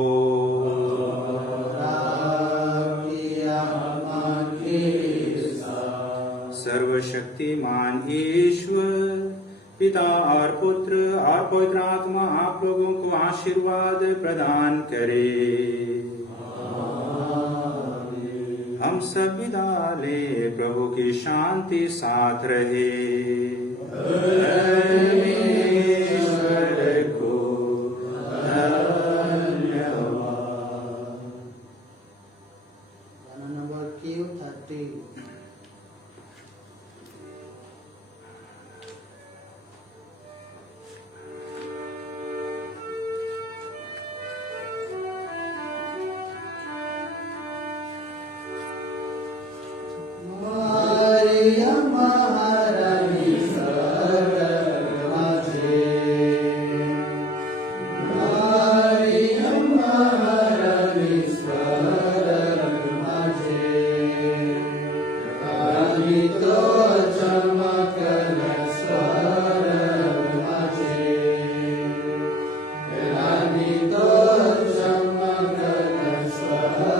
सर्वशक्तिमान ईश्वर पिता और पुत्र और पवित्र आत्मा आप लोगों को आशीर्वाद प्रदान करे। हम सब विदा ले। प्रभु की शांति साथ रहे। ईश्वर को धन्यवाद। गाना number Q30। Maria Maharani Sarvamaje, Maria Maharani Sarvamaje, Rani to chamakala Sarvamaje, Rani to chamakala Sarvamaje.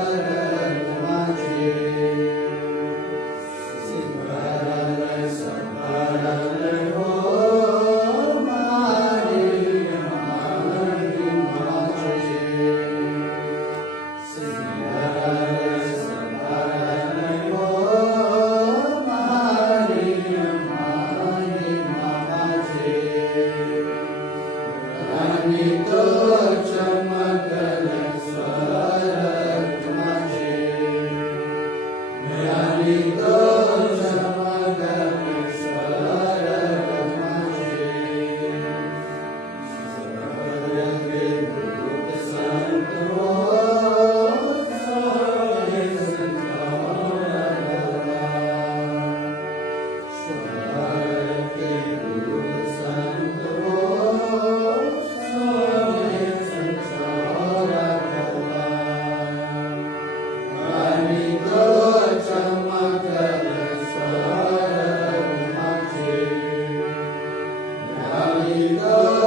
Go.